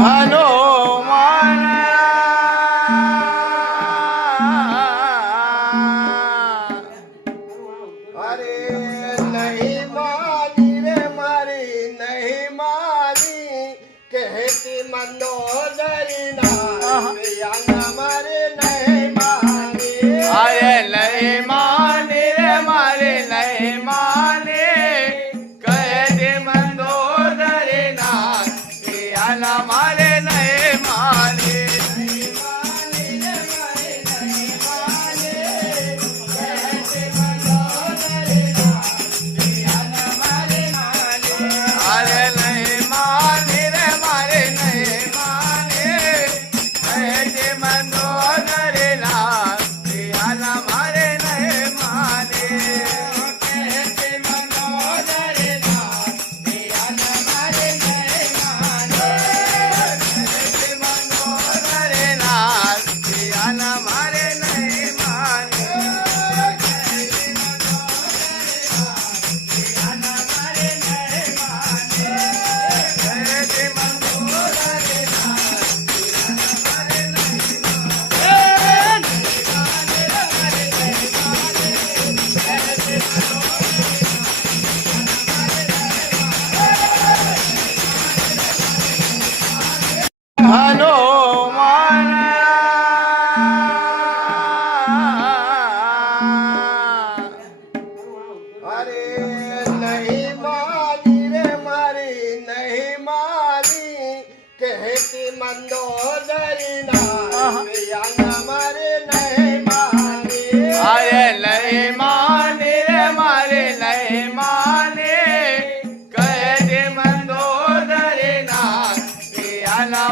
હનુમાન અરે નહીં માની રે મારી નહીં માની કહેતી મંદોદરી ના મારે નહીં માની અરે નહીં માને રે મારે નહીં માને કહે દે મંદોદરી ના પિયાના મારે નહીં માને અરે નહીં માને રે મારે નહીં માને કહે દે મંદોદરી ના પિયાના મારે નહીં માને મંદોદરી ના પિયાના મારે નહીં માને હનુમાન અરે નહીં માની રે મારી નહીં માની કહેતી મંદોદરી ના મારે નહીં માની અરે નહીં માને રે મારે નહીં માને કહે દે મંદોદરી ના પિયાના